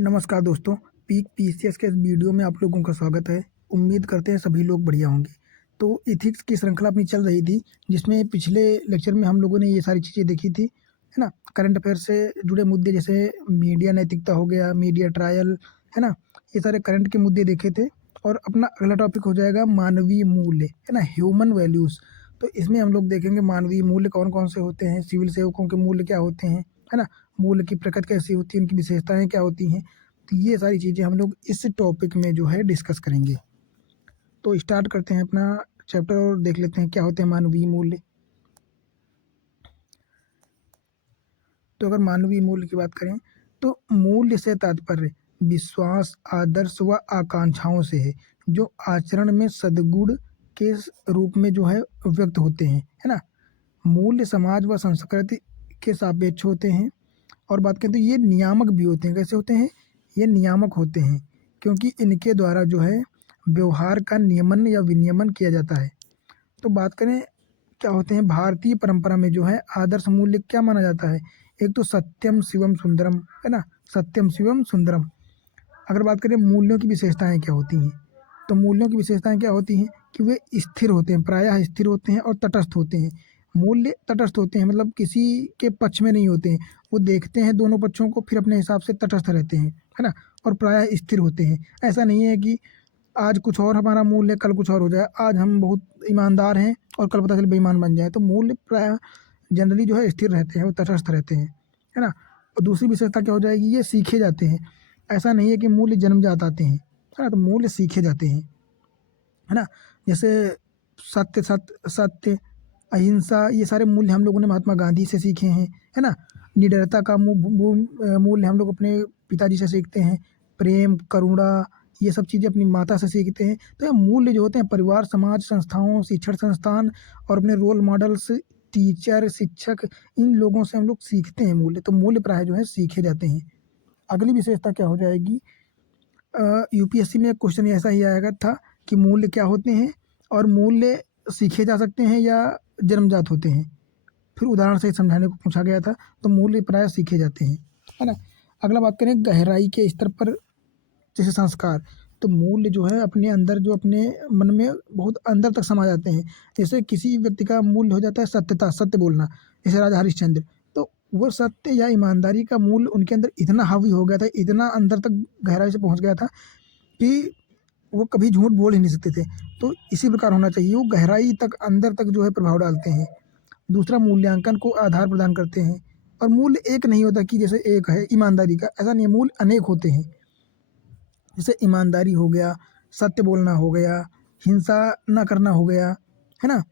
नमस्कार दोस्तों, peak PCS के इस वीडियो में आप लोगों का स्वागत है। उम्मीद करते हैं सभी लोग बढ़िया होंगे। तो एथिक्स की श्रृंखला अपनी चल रही थी, जिसमें पिछले लेक्चर में हम लोगों ने ये सारी चीज़ें देखी थी, है ना? करंट अफेयर से जुड़े मुद्दे जैसे मीडिया नैतिकता हो गया, मीडिया ट्रायल, है ना? ये सारे करंट के मुद्दे देखे थे। और अपना अगला टॉपिक हो जाएगा मानवीय मूल्य, है ना? Human values. तो इसमें हम लोग देखेंगे मानवीय मूल्य कौन-कौन से होते हैं, सिविल सेवकों के मूल्य क्या होते हैं, है ना? मूल्य की प्रकृति कैसी होती है, उनकी विशेषताएँ क्या होती हैं। तो ये सारी चीज़ें हम लोग इस टॉपिक में जो है डिस्कस करेंगे। तो स्टार्ट करते हैं अपना चैप्टर और देख लेते हैं क्या होते हैं मानवीय मूल्य। तो अगर मानवीय मूल्य की बात करें तो मूल्य से तात्पर्य विश्वास, आदर्श व आकांक्षाओं से है, जो आचरण में सद्गुण के रूप में जो है व्यक्त होते हैं, है ना? मूल्य समाज व संस्कृति के सापेक्ष होते हैं। और बात करें तो ये नियामक भी होते हैं। कैसे होते हैं? ये नियामक होते हैं, क्योंकि इनके द्वारा जो है व्यवहार का नियमन या विनियमन किया जाता है। तो बात करें क्या होते हैं, भारतीय परंपरा में जो है आदर्श मूल्य क्या माना जाता है? एक तो सत्यम शिवम सुंदरम, है ना? सत्यम शिवम सुंदरम। अगर बात करें मूल्यों की विशेषताएं क्या होती हैं, तो मूल्यों की विशेषताएं क्या होती हैं कि वे स्थिर होते हैं, प्रायः स्थिर होते हैं और तटस्थ होते हैं। मूल्य तटस्थ होते हैं, मतलब किसी के पक्ष में नहीं होते हैं। वो देखते हैं दोनों पक्षों को, फिर अपने हिसाब से तटस्थ रहते हैं, है ना? और प्रायः स्थिर होते हैं। ऐसा नहीं है कि आज कुछ और हमारा मूल्य कल कुछ और हो जाए, आज हम बहुत ईमानदार हैं और कल पता चले बेईमान बन जाए। तो मूल्य प्रायः जनरली जो है स्थिर रहते हैं, वो तटस्थ रहते हैं, है ना? और दूसरी विशेषता क्या हो जाएगी, ये सीखे जाते हैं। ऐसा नहीं है कि मूल्य जन्मजात आते हैं, है ना? तो मूल्य सीखे जाते हैं, है ना? जैसे सत्य, अहिंसा, ये सारे मूल्य हम लोगों ने महात्मा गांधी से सीखे हैं, है ना? निडरता का मूल्य हम लोग अपने पिताजी से सीखते हैं। प्रेम, करुणा, ये सब चीज़ें अपनी माता से सीखते हैं। तो ये मूल्य जो होते हैं परिवार, समाज, संस्थाओं, शिक्षण संस्थान और अपने रोल मॉडल्स, टीचर, शिक्षक, इन लोगों से हम लोग सीखते हैं मूल्य। तो मूल्य प्राय जो है सीखे जाते हैं। अगली विशेषता क्या हो जाएगी, यूपीएससी में एक क्वेश्चन ऐसा ही आएगा था कि मूल्य क्या होते हैं और मूल्य सीखे जा सकते हैं या जन्मजात होते हैं। फिर उदाहरण से समझाने को पूछा गया था। तो मूल्य प्राय सीखे जाते हैं, है ना? अगला बात करें गहराई के स्तर पर, जैसे संस्कार। तो मूल्य जो है अपने अंदर, जो अपने मन में बहुत अंदर तक समा जाते हैं। जैसे किसी व्यक्ति का मूल्य हो जाता है सत्यता, सत्य बोलना। जैसे राजा हरिश्चंद्र, तो वो सत्य या ईमानदारी का मूल्य उनके अंदर इतना हावी हो गया था, इतना अंदर तक गहराई से पहुंच गया था कि वो कभी झूठ बोल ही नहीं सकते थे। तो इसी प्रकार होना चाहिए, वो गहराई तक अंदर तक जो है प्रभाव डालते हैं। दूसरा, मूल्यांकन को आधार प्रदान करते हैं। और मूल्य एक नहीं होता कि जैसे एक है ईमानदारी का, ऐसा नहीं है, मूल्य अनेक होते हैं। जैसे ईमानदारी हो गया, सत्य बोलना हो गया, हिंसा ना करना हो गया, है ना?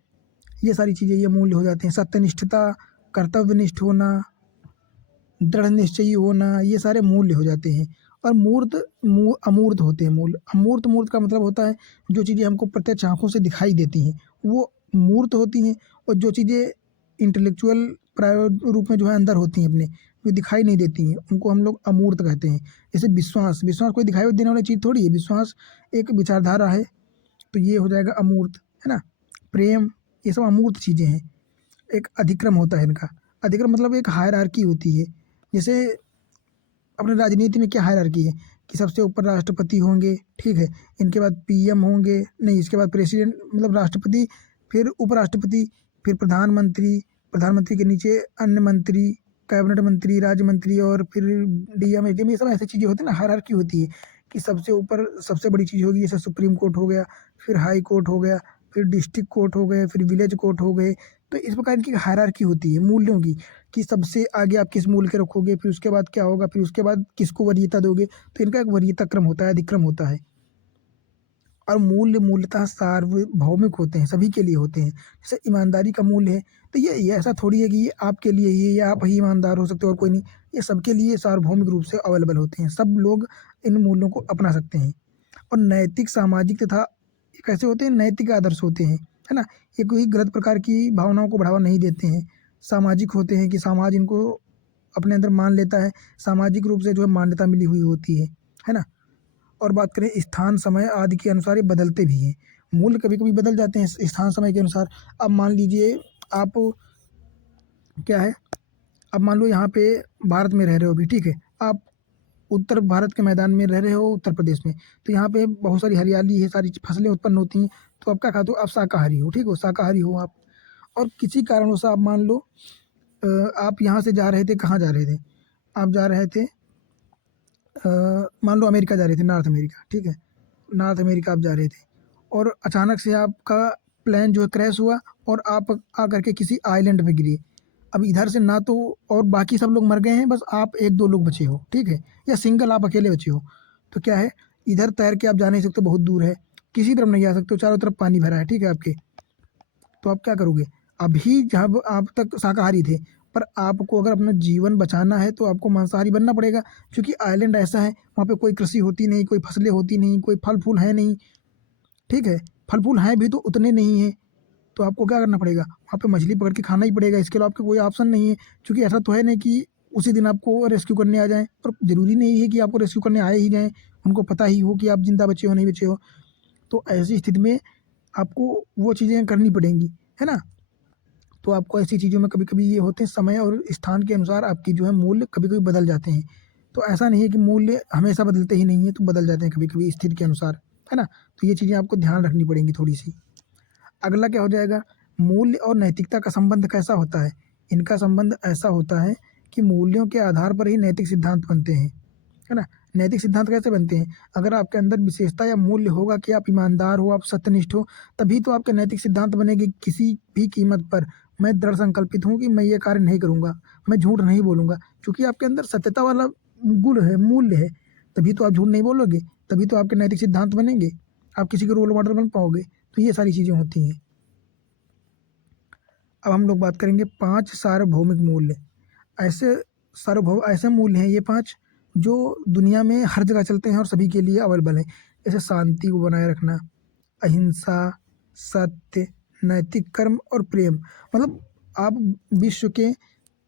ये सारी चीज़ें ये मूल्य हो जाते हैं। सत्यनिष्ठता, कर्तव्यनिष्ठ होना, दृढ़ निश्चयी होना, ये सारे मूल्य हो जाते हैं। और अमूर्त होते हैं मूल्य। अमूर्त, मूर्त का मतलब होता है जो चीज़ें हमको प्रत्यक्ष आँखों से दिखाई देती हैं, वो मूर्त होती हैं। और जो चीज़ें इंटेलेक्चुअल रूप में जो है अंदर होती हैं अपने, जो दिखाई नहीं देती हैं, उनको हम लोग अमूर्त कहते हैं। जैसे विश्वास, विश्वास कोई दिखाई देने वाली चीज़ थोड़ी है, विश्वास एक विचारधारा है। तो ये हो जाएगा अमूर्त, है ना? प्रेम, ये सब अमूर्त चीज़ें हैं। एक अधिक्रम होता है इनका। अधिक्रम मतलब एक हायरार्की होती है। जैसे अपने राजनीति में क्या हायरार्की है कि सबसे ऊपर राष्ट्रपति होंगे, ठीक है? इनके बाद पीएम होंगे, नहीं, इसके बाद प्रेसिडेंट, मतलब राष्ट्रपति, फिर उपराष्ट्रपति, फिर प्रधानमंत्री, प्रधानमंत्री के नीचे अन्य मंत्री, कैबिनेट मंत्री, राज्य मंत्री, और फिर डीएम, एडीएम, ये सब ऐसी चीज़ें होती है ना, हायरार्की होती है कि सबसे ऊपर सबसे बड़ी चीज़ होगी। जैसे सुप्रीम कोर्ट हो गया, फिर हाई कोर्ट हो गया, फिर डिस्ट्रिक्ट कोर्ट हो गए, फिर विलेज कोर्ट हो गए। तो इस प्रकार इनकी हायरार्की होती है मूल्यों की, कि सबसे आगे आप किस मूल्य के रखोगे, फिर उसके बाद क्या होगा, फिर उसके बाद किसको वरीयता दोगे। तो इनका एक वरीयता क्रम होता है, अधिक्रम होता है। और मूल्य मूलतः सार्वभौमिक होते हैं, सभी के लिए होते हैं। जैसे ईमानदारी का मूल्य है, तो ये ऐसा थोड़ी है कि ये आपके लिए ही है या आप ही ईमानदार हो सकते हो और कोई नहीं। ये सबके लिए सार्वभौमिक रूप से अवेलेबल होते हैं, सब लोग इन मूल्यों को अपना सकते हैं। और नैतिक, सामाजिक तथा कैसे होते हैं, नैतिक आदर्श होते हैं, है ना? ये कोई गलत प्रकार की भावनाओं को बढ़ावा नहीं देते हैं। सामाजिक होते हैं कि समाज इनको अपने अंदर मान लेता है, सामाजिक रूप से जो है मान्यता मिली हुई होती है ना? और बात करें स्थान, समय आदि के अनुसार ये बदलते भी हैं। मूल्य कभी कभी बदल जाते हैं स्थान, समय के अनुसार। अब मान लीजिए आप, क्या है, अब मान लो यहाँ पे भारत में रह रहे हो अभी, ठीक है? आप उत्तर भारत के मैदान में रह रहे हो, उत्तर प्रदेश में, तो यहाँ पे बहुत सारी हरियाली है, सारी फसलें उत्पन्न होती हैं, तो आप क्या खाते हो? आप शाकाहारी हो, ठीक हो, शाकाहारी हो आप। और किसी कारणवश आप मान लो आप यहाँ से जा रहे थे, कहाँ जा रहे थे? आप जा रहे थे मान लो अमेरिका जा रहे थे, नॉर्थ अमेरिका, ठीक है? नॉर्थ अमेरिका आप जा रहे थे और अचानक से आपका प्लेन जो है क्रैश हुआ और आप आकर के किसी आइलैंड पे गिरे। अब इधर से ना तो और बाकी सब लोग मर गए हैं, बस आप 1-2 लोग बचे हो, ठीक है? या सिंगल आप अकेले बचे हो। तो क्या है, इधर तैर के आप जा नहीं सकते, बहुत दूर है, किसी तरफ नहीं जा सकते हो, चारों तरफ पानी भरा है, ठीक है आपके। तो आप क्या करोगे? अभी जब आप तक शाकाहारी थे, पर आपको अगर अपना जीवन बचाना है तो आपको मांसाहारी बनना पड़ेगा, क्योंकि आइलैंड ऐसा है, वहाँ पे कोई कृषि होती नहीं, कोई फसलें होती नहीं, कोई फल-फूल है नहीं, ठीक है? फल-फूल हैं भी तो उतने नहीं हैं, तो आपको क्या करना पड़ेगा? वहाँ पे मछली पकड़ के खाना ही पड़ेगा, इसके अलावा आपका कोई ऑप्शन नहीं है, क्योंकि ऐसा तो है नहीं कि उसी दिन आपको रेस्क्यू करने आ जाएँ, और ज़रूरी नहीं है कि आपको रेस्क्यू करने आए ही जाएँ, उनको पता ही हो कि आप ज़िंदा बचे हो, नहीं बचे हो। तो ऐसी स्थिति में आपको वो चीज़ें करनी पड़ेंगी, है ना? तो आपको ऐसी चीज़ों में कभी-कभी ये होते हैं, समय और स्थान के अनुसार आपकी जो है मूल्य कभी-कभी बदल जाते हैं। तो ऐसा नहीं है कि मूल्य हमेशा बदलते ही नहीं हैं, तो बदल जाते हैं कभी-कभी स्थिति के अनुसार, है ना? तो ये चीज़ें आपको ध्यान रखनी पड़ेंगी थोड़ी-सी। अगला क्या हो जाएगा, मूल्य और नैतिकता का संबंध कैसा होता है? इनका संबंध ऐसा होता है कि मूल्यों के आधार पर ही नैतिक सिद्धांत बनते हैं, है ना? नैतिक सिद्धांत कैसे बनते हैं? अगर आपके अंदर विशेषता या मूल्य होगा कि आप ईमानदार हो, आप सत्यनिष्ठ हो, तभी तो आपके नैतिक सिद्धांत बनेंगे। किसी भी कीमत पर मैं दृढ़ संकल्पित हूँ कि मैं ये कार्य नहीं करूँगा, मैं झूठ नहीं बोलूँगा, क्योंकि आपके अंदर सत्यता वाला गुण है, मूल्य है, तभी तो आप झूठ नहीं बोलोगे, तभी तो आपके नैतिक सिद्धांत बनेंगे, आप किसी के रोल मॉडल बन पाओगे। तो ये सारी चीज़ें होती हैं। अब हम लोग बात करेंगे 5 सार्वभौमिक मूल्य। ऐसे ऐसे मूल्य हैं ये 5 जो दुनिया में हर जगह चलते हैं और सभी के लिए अवेलेबल हैं। जैसे शांति को बनाए रखना, अहिंसा, सत्य, नैतिक कर्म और प्रेम। मतलब आप विश्व के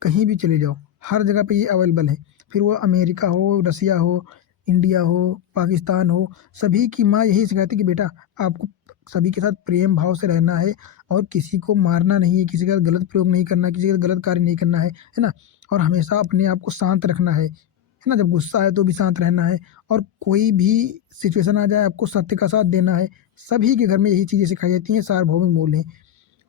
कहीं भी चले जाओ, हर जगह पे ये अवेलेबल है। फिर वो अमेरिका हो, रसिया हो, इंडिया हो, पाकिस्तान हो, सभी की माँ यही सिखाती है कि बेटा आपको सभी के साथ प्रेम भाव से रहना है और किसी को मारना नहीं है, किसी का गलत प्रयोग नहीं करना है, किसी का गलत कार्य नहीं करना है ना? और हमेशा अपने आप को शांत रखना है ना? जब गुस्सा आए तो भी शांत रहना है और कोई भी सिचुएशन आ जाए आपको सत्य का साथ देना है। सभी के घर में यही चीज़ें सिखाई जाती हैं, सार्वभौमिक मूल्य हैं।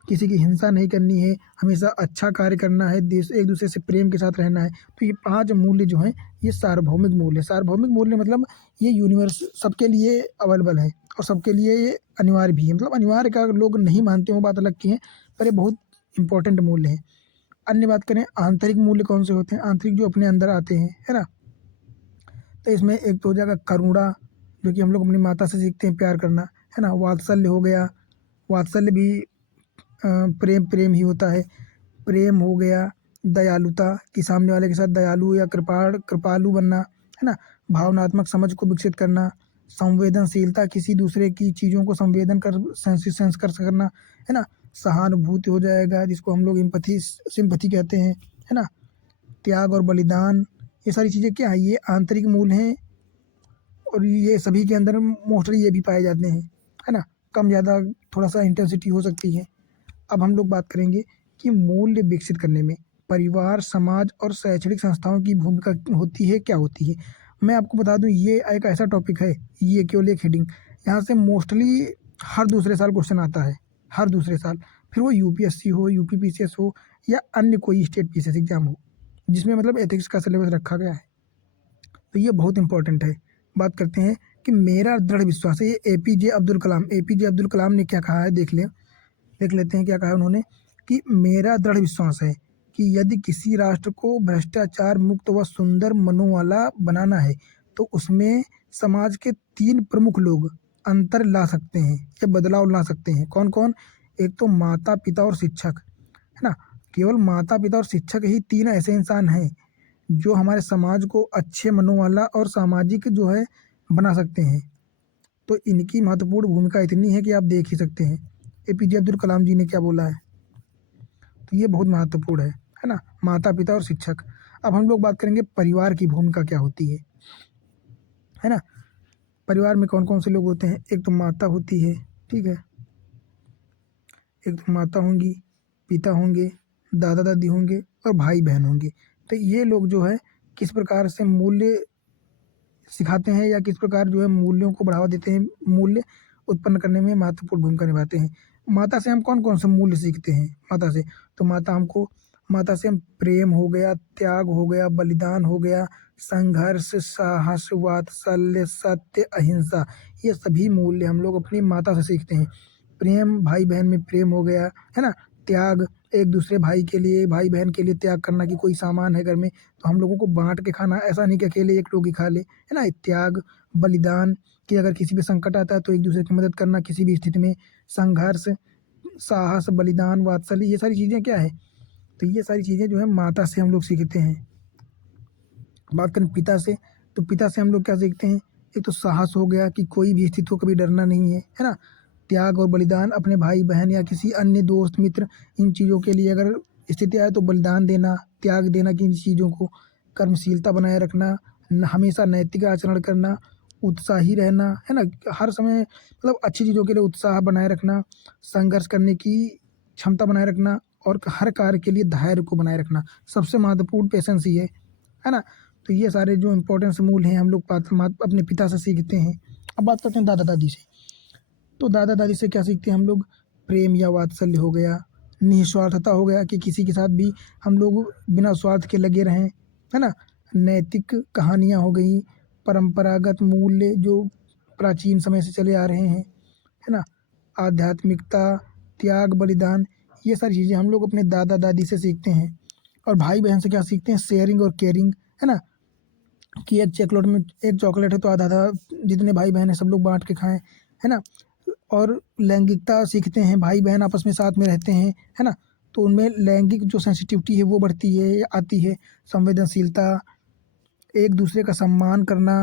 किसी की हिंसा नहीं करनी है, हमेशा अच्छा कार्य करना है, देश एक दूसरे से प्रेम के साथ रहना है। तो ये 5 मूल्य जो हैं, ये सार्वभौमिक मूल्य हैं। सार्वभौमिक मूल्य मतलब ये यूनिवर्स सबके लिए अवेलेबल है और सबके लिए ये अनिवार्य भी है। मतलब अनिवार्य का लोग नहीं मानते हैं, वो बात अलग की है, पर ये बहुत इम्पोर्टेंट मूल्य हैं। अन्य बात करें आंतरिक मूल्य कौन से होते हैं? आंतरिक जो अपने अंदर आते हैं, है ना? तो इसमें एक तो हो जाएगा करुणा, जो कि हम लोग अपनी माता से सीखते हैं प्यार करना, है ना? वात्सल्य हो गया, वात्सल्य भी प्रेम ही होता है। प्रेम हो गया, दयालुता कि सामने वाले के साथ दयालु या कृपालु बनना, है ना? भावनात्मक समझ को विकसित करना, संवेदनशीलता किसी दूसरे की चीज़ों को संवेदन कर सेंस कर करना, है ना? सहानुभूति हो जाएगा जिसको हम लोग एम्पैथी सिम्पैथी कहते हैं, है ना? त्याग और बलिदान, ये सारी चीज़ें क्या है? ये आंतरिक मूल हैं और ये सभी के अंदर मोस्टली ये भी पाए जाते हैं, है ना? कम ज़्यादा थोड़ा-सा इंटेंसिटी हो सकती है। अब हम लोग बात करेंगे कि मूल्य विकसित करने में परिवार, समाज और शैक्षणिक संस्थाओं की भूमिका होती है, क्या होती है? मैं आपको बता दूँ ये एक ऐसा टॉपिक है, ये केवल एक हेडिंग, यहाँ से मोस्टली हर दूसरे साल क्वेश्चन आता है, हर दूसरे साल। फिर वो यूपीएससी हो, यूपीपीसीएस हो या अन्य कोई स्टेट पीसीएस एग्ज़ाम हो, जिसमें मतलब एथिक्स का सिलेबस रखा गया है। तो ये बहुत इंपॉर्टेंट है। बात करते हैं कि मेरा दृढ़ विश्वास है, ये एपीजे अब्दुल कलाम ने क्या कहा है देख लेते हैं क्या कहा है उन्होंने कि मेरा दृढ़ विश्वास है कि यदि किसी राष्ट्र को भ्रष्टाचार मुक्त व सुंदर मनों वाला बनाना है तो उसमें समाज के 3 प्रमुख लोग अंतर ला सकते हैं या बदलाव ला सकते हैं। कौन-कौन? एक तो माता-पिता और शिक्षक, है ना? केवल माता-पिता और शिक्षक ही 3 ऐसे इंसान हैं जो हमारे समाज को अच्छे मनों वाला और सामाजिक जो है बना सकते हैं। तो इनकी महत्वपूर्ण भूमिका इतनी है कि आप देख ही सकते हैं एपीजे अब्दुल कलाम जी ने क्या बोला है। तो ये बहुत महत्वपूर्ण है ना? माता-पिता और शिक्षक। अब हम लोग बात करेंगे परिवार की भूमिका क्या होती है ना? परिवार में कौन-कौन से लोग होते हैं? एक तो माता होती है, ठीक है? एक तो माता होंगी, पिता होंगे, दादा-दादी होंगे और भाई-बहन होंगे। तो ये लोग जो है किस प्रकार से मूल्य सिखाते हैं या किस प्रकार जो है मूल्यों को बढ़ावा देते हैं, मूल्य उत्पन्न करने में महत्वपूर्ण भूमिका निभाते हैं। माता से हम कौन कौन से मूल्य सीखते हैं? माता से तो माता से हम प्रेम हो गया, त्याग हो गया, बलिदान हो गया, संघर्ष, साहस, वात्सल्य, सत्य, अहिंसा, ये सभी मूल्य हम लोग अपनी माता से सीखते हैं। प्रेम, भाई बहन में प्रेम हो गया, है ना। त्याग, एक दूसरे भाई के लिए, भाई बहन के लिए त्याग करना, कि कोई सामान है घर में तो हम लोगों को बांट के खाना, ऐसा नहीं कि अकेले एक टोकी खा ले, है ना। त्याग, बलिदान, कि अगर किसी पे संकट आता है तो एक दूसरे की मदद करना किसी भी स्थिति में। संघर्ष, साहस, बलिदान, वात्सल्य, ये सारी चीज़ें क्या है? तो ये सारी चीज़ें जो है माता से हम लोग सीखते हैं। बात करें पिता से, तो पिता से हम लोग क्या सीखते हैं? एक तो साहस हो गया, कि कोई भी स्थिति को कभी डरना नहीं है ना। त्याग और बलिदान, अपने भाई बहन या किसी अन्य दोस्त मित्र, इन चीज़ों के लिए अगर स्थिति आए तो बलिदान देना, त्याग देना, कि इन चीज़ों को, कर्मशीलता बनाए रखना, हमेशा नैतिक आचरण करना, उत्साही रहना, है ना। हर समय मतलब अच्छी चीज़ों के लिए उत्साह बनाए रखना, संघर्ष करने की क्षमता बनाए रखना, और हर कार्य के लिए धैर्य को बनाए रखना। सबसे महत्वपूर्ण पेशेंस ही है ना। तो ये सारे जो इम्पोर्टेंस मूल हैं हम लोग अपने पिता से सीखते हैं। अब बात करते हैं दादा दादी से। तो दादा दादी से क्या सीखते हैं हम लोग? प्रेम या वात्सल्य हो गया, निस्वार्थता हो गया, कि किसी के साथ भी हम लोग बिना स्वार्थ के लगे रहें, है ना। नैतिक कहानियाँ हो गई, परंपरागत मूल्य जो प्राचीन समय से चले आ रहे हैं, है ना। आध्यात्मिकता, त्याग, बलिदान, ये सारी चीज़ें हम लोग अपने दादा दादी से सीखते हैं। और भाई बहन से क्या सीखते हैं? शेयरिंग और केयरिंग, है ना। कि एक चॉकलेट है तो आधा आधा, जितने भाई बहन है सब लोग बांट के खाएं, है ना। और लैंगिकता सीखते हैं, भाई बहन आपस में साथ में रहते हैं, है ना। तो उनमें लैंगिक जो सेंसिटिविटी है वो बढ़ती है, आती है। संवेदनशीलता, एक दूसरे का सम्मान करना,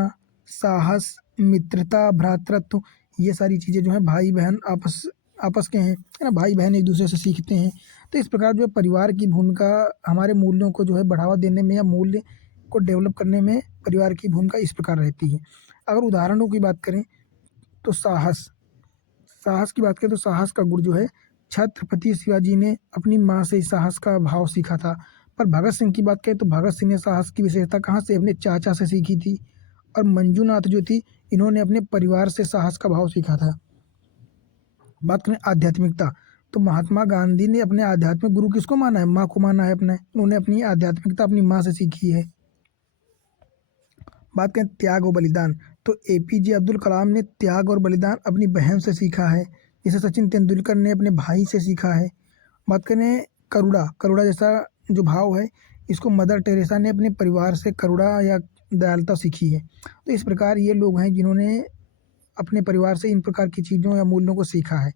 साहस, मित्रता, भ्रातृत्व, ये सारी चीज़ें जो है भाई बहन आपस आपस के हैं, है ना। भाई बहन एक दूसरे से सीखते हैं। तो इस प्रकार जो है परिवार की भूमिका हमारे मूल्यों को जो है बढ़ावा देने में, या मूल्य को डेवलप करने में परिवार की भूमिका इस प्रकार रहती है। अगर उदाहरणों की बात करें तो साहस की बात करें तो साहस का गुण जो है छत्रपति शिवाजी ने अपनी माँ से साहस का भाव सीखा था। पर भगत सिंह की बात करें तो भगत सिंह ने साहस की विशेषता कहाँ से? अपने चाचा से सीखी थी। और मंजूनाथ जो थी, इन्होंने अपने परिवार से साहस का भाव सीखा था। बात करें आध्यात्मिकता, तो महात्मा गांधी ने अपने आध्यात्मिक गुरु किसको माना है? माँ को माना है अपने। उन्होंने अपनी आध्यात्मिकता अपनी माँ से सीखी है। बात करें त्याग और बलिदान, तो एपीजे अब्दुल कलाम ने त्याग और बलिदान अपनी बहन से सीखा है, जिसे सचिन तेंदुलकर ने अपने भाई से सीखा है। बात करें करुणा, करुणा जैसा जो भाव है, इसको मदर टेरेसा ने अपने परिवार से करुणा या दयालुता सीखी है। तो इस प्रकार ये लोग हैं जिन्होंने अपने परिवार से इन प्रकार की चीज़ों या मूल्यों को सीखा है।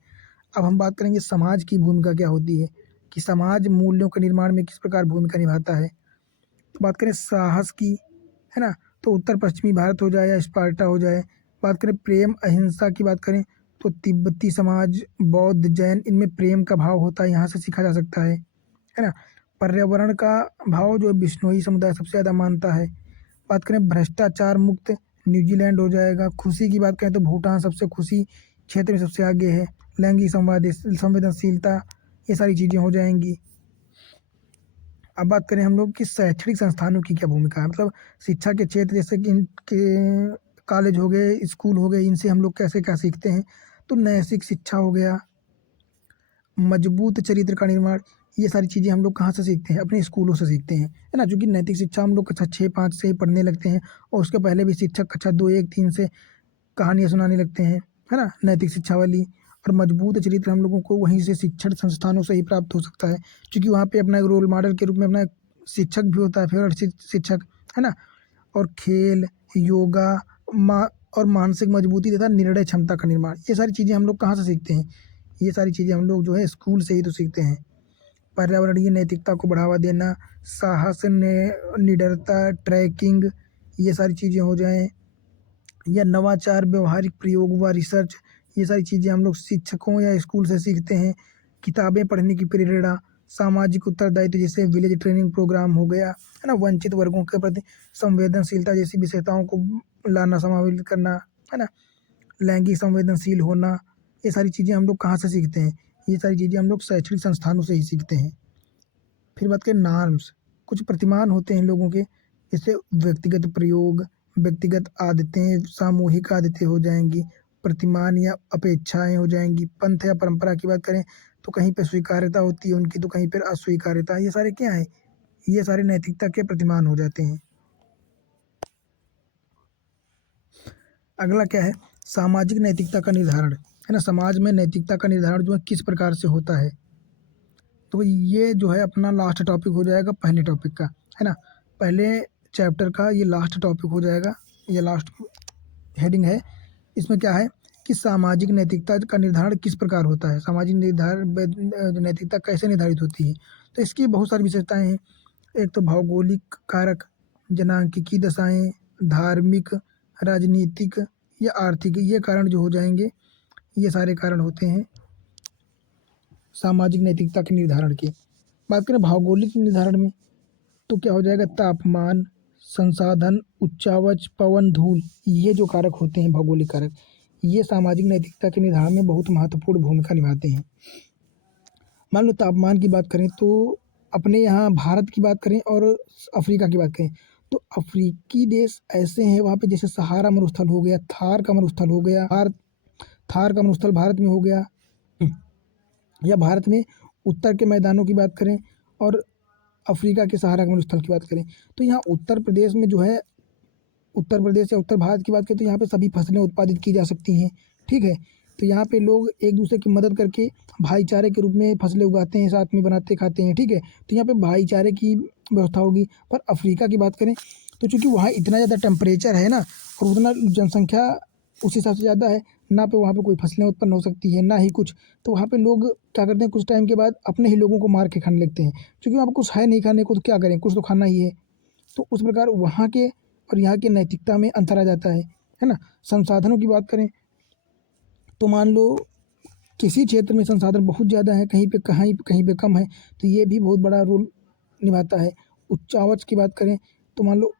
अब हम बात करेंगे समाज की भूमिका क्या होती है, कि समाज मूल्यों के निर्माण में किस प्रकार भूमिका निभाता है। तो बात करें साहस की, है ना, तो उत्तर पश्चिमी भारत हो जाए या स्पार्टा हो जाए। बात करें प्रेम अहिंसा की बात करें तो तिब्बती समाज, बौद्ध, जैन, इनमें प्रेम का भाव होता है, यहाँ से सीखा जा सकता है ना। पर्यावरण का भाव जो बिश्नोई समुदाय सबसे ज़्यादा मानता है। बात करें भ्रष्टाचार मुक्त, न्यूजीलैंड हो जाएगा। खुशी की बात करें तो भूटान सबसे खुशी क्षेत्र में सबसे आगे है। लैंगिक संवेदनशीलता, ये सारी चीज़ें हो जाएंगी। अब बात करें हम लोग कि शैक्षणिक संस्थानों की क्या भूमिका है, मतलब शिक्षा के क्षेत्र, जैसे कि इनके कॉलेज हो गए, स्कूल हो गए, इनसे हम लोग कैसे क्या सीखते हैं। तो नैतिक शिक्षा हो गया, मजबूत चरित्र का निर्माण, ये सारी चीज़ें हम लोग कहाँ से सीखते हैं? अपने स्कूलों से सीखते हैं, है ना। क्योंकि नैतिक शिक्षा हम लोग कक्षा 6-5 से ही पढ़ने लगते हैं, और उसके पहले भी शिक्षक कक्षा 2-1-3 से कहानियाँ सुनाने लगते हैं, है ना, नैतिक शिक्षा वाली। और मजबूत चरित्र हम लोगों को वहीं से शिक्षण संस्थानों से ही प्राप्त हो सकता है, क्योंकि वहाँ पे अपना एक रोल मॉडल के रूप में अपना एक शिक्षक भी होता है, फेवरेट शिक्षक, है ना। और खेल, योगा, मा और मानसिक मजबूती तथा निर्णय क्षमता का निर्माण, ये सारी चीज़ें हम लोग कहाँ से सीखते हैं? ये सारी चीज़ें हम लोग जो है स्कूल से ही तो सीखते हैं। पर्यावरणीय नैतिकता को बढ़ावा देना, साहस, निडरता, ट्रैकिंग, ये सारी चीज़ें हो जाएँ, या नवाचार, व्यवहारिक प्रयोग व रिसर्च, ये सारी चीज़ें हम लोग शिक्षकों या स्कूल से सीखते हैं। किताबें पढ़ने की प्रेरणा, सामाजिक उत्तरदायित्व जैसे विलेज ट्रेनिंग प्रोग्राम हो गया, है ना, वंचित वर्गों के प्रति संवेदनशीलता जैसी विशेषताओं को लाना, समावित करना, है ना, लैंगिक संवेदनशील होना, ये सारी चीज़ें हम लोग कहाँ से सीखते हैं? ये सारी चीज़ें हम लोग शैक्षणिक संस्थानों से ही सीखते हैं। फिर बात करें नॉर्म्स, कुछ प्रतिमान होते हैं लोगों के, जैसे व्यक्तिगत प्रयोग, व्यक्तिगत आदतें, सामूहिक आदतें हो जाएँगी, प्रतिमान या अपेक्षाएँ हो जाएँगी, पंथ या परंपरा की बात करें तो कहीं पे स्वीकार्यता होती है उनकी तो कहीं पर अस्वीकार्यता। ये सारे क्या हैं? ये सारे नैतिकता के प्रतिमान हो जाते हैं। अगला क्या है? सामाजिक नैतिकता का निर्धारण, है ना? समाज में नैतिकता का निर्धारण जो है किस प्रकार से होता है? तो ये जो है अपना लास्ट टॉपिक हो जाएगा पहले टॉपिक का, है ना? पहले चैप्टर का ये लास्ट टॉपिक हो जाएगा, ये लास्ट हेडिंग है। इसमें क्या है कि सामाजिक नैतिकता का निर्धारण किस प्रकार होता है, सामाजिक नैतिकता कैसे निर्धारित होती है। तो इसकी बहुत सारी विशेषताएं हैं। एक तो भौगोलिक कारक, जनांकिकी दशाएं, धार्मिक, राजनीतिक या आर्थिक, ये कारण जो हो जाएंगे, ये सारे कारण होते हैं सामाजिक नैतिकता के निर्धारण की। बात करें भौगोलिक निर्धारण में तो क्या हो जाएगा? तापमान, संसाधन, उच्चावच, पवन, धूल, ये जो कारक होते हैं भौगोलिक कारक, ये सामाजिक नैतिकता के निर्धारण में बहुत महत्वपूर्ण भूमिका निभाते हैं। मान लो तापमान की बात करें तो अपने यहाँ भारत की बात करें और अफ्रीका की बात करें तो अफ्रीकी देश ऐसे हैं वहाँ पे, जैसे सहारा मरुस्थल हो गया, थार का मरुस्थल हो गया, थार का मरुस्थल भारत में हो गया, या भारत में उत्तर के मैदानों की बात करें और अफ्रीका के सहारा के मरुस्थल की बात करें तो यहाँ उत्तर प्रदेश में जो है, उत्तर प्रदेश या उत्तर भारत की बात करें तो यहाँ पे सभी फसलें उत्पादित की जा सकती हैं, ठीक है। तो यहाँ पे लोग एक दूसरे की मदद करके भाईचारे के रूप में फसलें उगाते हैं, साथ में बनाते खाते हैं, ठीक है। तो यहाँ पे भाईचारे की व्यवस्था होगी। पर अफ्रीका की बात करें तो चूँकि वहाँ इतना ज़्यादा टेम्परेचर है ना और उतना जनसंख्या उस हिसाब से ज़्यादा है, ना पे वहाँ पे कोई फसलें उत्पन्न हो सकती है ना ही कुछ। तो वहाँ पे लोग क्या करते हैं, कुछ टाइम के बाद अपने ही लोगों को मार के खाने लगते हैं, क्योंकि वहाँ पे कुछ है नहीं खाने को, तो क्या करें, कुछ तो खाना ही है। तो उस प्रकार वहाँ के और यहाँ की नैतिकता में अंतर आ जाता है ना। संसाधनों की बात करें तो मान लो किसी क्षेत्र में संसाधन बहुत ज़्यादा है, कहीं पे कम है, तो ये भी बहुत बड़ा रोल निभाता है। उच्चावच की बात करें तो मान लो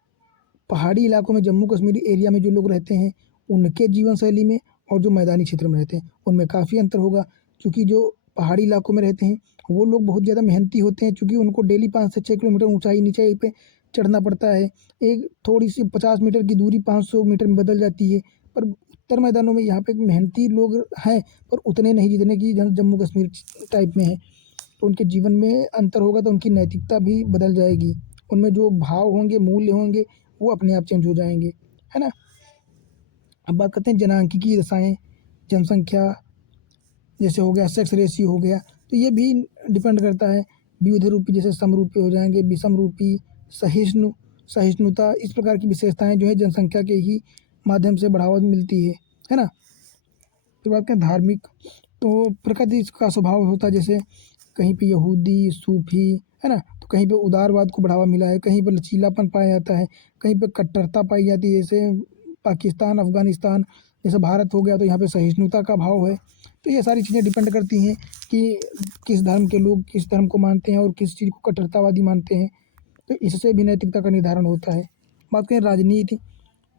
पहाड़ी इलाकों में, जम्मू कश्मीर एरिया में जो लोग रहते हैं उनके जीवन शैली में और जो मैदानी क्षेत्र में रहते हैं उनमें काफ़ी अंतर होगा। क्योंकि जो पहाड़ी इलाकों में रहते हैं वो लोग बहुत ज़्यादा मेहनती होते हैं, क्योंकि उनको डेली 5 से 6 किलोमीटर ऊंचाई पे चढ़ना पड़ता है। एक थोड़ी सी 50 मीटर की दूरी 500 मीटर में बदल जाती है। पर उत्तर मैदानों में यहाँ पे मेहनती लोग हैं, पर उतने नहीं जितने कि जम्मू कश्मीर टाइप में है। तो उनके जीवन में अंतर होगा तो उनकी नैतिकता भी बदल जाएगी, उनमें जो भाव होंगे, मूल्य होंगे, वो अपने आप चेंज हो जाएंगे, है ना। अब बात करते हैं जनांकिकी दशाएं, जनसंख्या जैसे हो गया, सेक्स रेशियो हो गया, तो ये भी डिपेंड करता है। द्विविध रूपी जैसे समरूपी हो जाएंगे, विषम रूपी, सहिष्णुता, इस प्रकार की विशेषताएं जो है जनसंख्या के ही माध्यम से बढ़ावा मिलती है ना। फिर बात करें धार्मिक तो प्रकृति का स्वभाव होता है, जैसे कहीं पे यहूदी, सूफी, है ना, तो कहीं पे उदारवाद को बढ़ावा मिला है, कहीं पे लचीलापन पाया जाता है, कहीं पे कट्टरता पाई जाती है, जैसे पाकिस्तान, अफगानिस्तान, जैसे भारत हो गया तो यहाँ पे सहिष्णुता का भाव है। तो ये सारी चीज़ें डिपेंड करती हैं कि किस धर्म के लोग किस धर्म को मानते हैं और किस चीज़ को कट्टरतावादी मानते हैं। तो इससे भी नैतिकता का निर्धारण होता है। बात करें राजनीति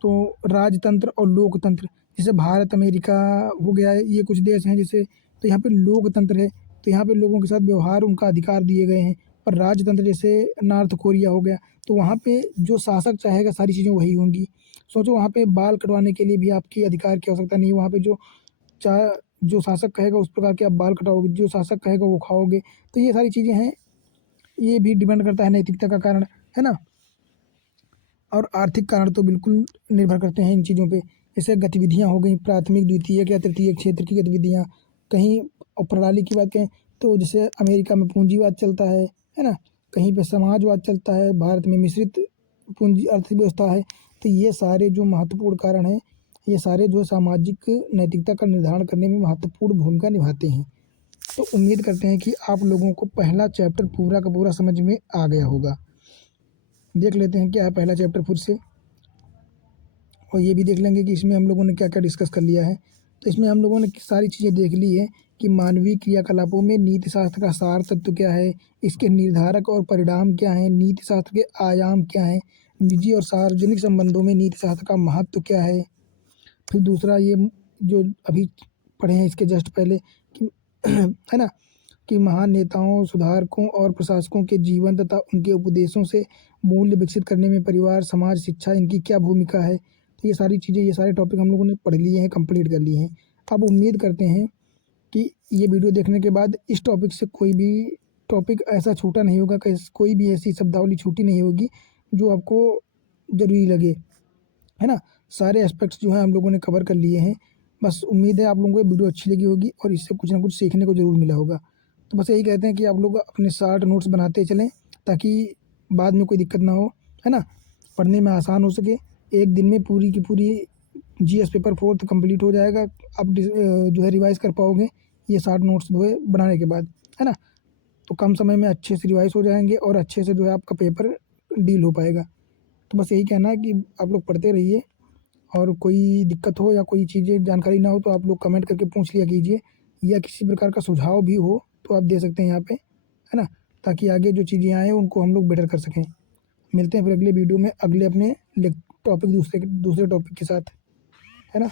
तो राजतंत्र और लोकतंत्र, जैसे भारत, अमेरिका हो गया, ये कुछ देश हैं जैसे, तो यहाँ पे लोकतंत्र है, तो यहाँ पे लोगों के साथ व्यवहार उनका अधिकार दिए गए हैं। और राजतंत्र जैसे नॉर्थ कोरिया हो गया, तो वहाँ पे जो शासक चाहेगा सारी चीज़ें वही होंगी। सोचो वहाँ पे बाल कटवाने के लिए भी आपकी अधिकार की आवश्यकता नहीं है, वहाँ पे चाह जो शासक कहेगा उस प्रकार के आप बाल कटाओगे, जो शासक कहेगा वो खाओगे। तो ये सारी चीज़ें हैं, ये भी डिपेंड करता है नैतिकता का कारण, है ना। और आर्थिक कारण तो बिल्कुल निर्भर करते हैं इन चीज़ों पे, जैसे गतिविधियाँ हो गई, प्राथमिक, द्वितीयक या तृतीयक क्षेत्र की गतिविधियाँ। कहीं और प्रणाली की बात करें तो जैसे अमेरिका में पूंजीवाद चलता है ना, कहीं पे समाजवाद चलता है, भारत में मिश्रित पूंजी अर्थव्यवस्था है। तो ये सारे जो महत्वपूर्ण कारण हैं, ये सारे जो सामाजिक नैतिकता का निर्धारण करने में महत्वपूर्ण भूमिका निभाते हैं। तो उम्मीद करते हैं कि आप लोगों को पहला चैप्टर पूरा का पूरा समझ में आ गया होगा। देख लेते हैं क्या है पहला चैप्टर फिर से, और ये भी देख लेंगे कि इसमें हम लोगों ने क्या क्या डिस्कस कर लिया है। तो इसमें हम लोगों ने सारी चीज़ें देख ली है कि मानवीय क्रियाकलापों में नीति शास्त्र का सार तत्व क्या है, इसके निर्धारक और परिणाम क्या हैं, नीति शास्त्र के आयाम क्या हैं, निजी और सार्वजनिक संबंधों में नीति शास्त्र का महत्व क्या है। फिर दूसरा ये जो अभी पढ़े हैं इसके जस्ट पहले कि है ना, कि महान नेताओं, सुधारकों और प्रशासकों के जीवन तथा उनके उपदेशों से मूल्य विकसित करने में परिवार, समाज, शिक्षा इनकी क्या भूमिका है। तो ये सारी चीज़ें, ये सारे टॉपिक हम लोगों ने पढ़ लिए हैं, कंप्लीट कर लिए हैं। अब उम्मीद करते हैं कि ये वीडियो देखने के बाद इस टॉपिक से कोई भी टॉपिक ऐसा छूटा नहीं होगा, कोई भी ऐसी शब्दावली छूटी नहीं होगी जो आपको ज़रूरी लगे, है ना। सारे एस्पेक्ट्स जो हैं हम लोगों ने कवर कर लिए हैं। बस उम्मीद है आप लोगों को ये वीडियो अच्छी लगी होगी और इससे कुछ ना कुछ सीखने को ज़रूर मिला होगा। तो बस यही कहते हैं कि आप लोग अपने शार्ट नोट्स बनाते चलें ताकि बाद में कोई दिक्कत ना हो, है ना, पढ़ने में आसान हो सके। एक दिन में पूरी की पूरी जीएस पेपर 4 कंप्लीट हो जाएगा। आप जो है रिवाइज़ कर पाओगे ये शार्ट नोट्स जो है बनाने के बाद, है ना। तो कम समय में अच्छे से रिवाइज़ हो जाएंगे और अच्छे से जो है आपका पेपर डील हो पाएगा। तो बस यही कहना है कि आप लोग पढ़ते रहिए और कोई दिक्कत हो या कोई चीज़ें जानकारी ना हो तो आप लोग कमेंट करके पूछ लिया कीजिए, या किसी प्रकार का सुझाव भी हो तो आप दे सकते हैं यहाँ पे, है ना, ताकि आगे जो चीज़ें आएँ उनको हम लोग बेटर कर सकें। मिलते हैं फिर अगले वीडियो में अगले अपने टॉपिक दूसरे टॉपिक के साथ, है ना।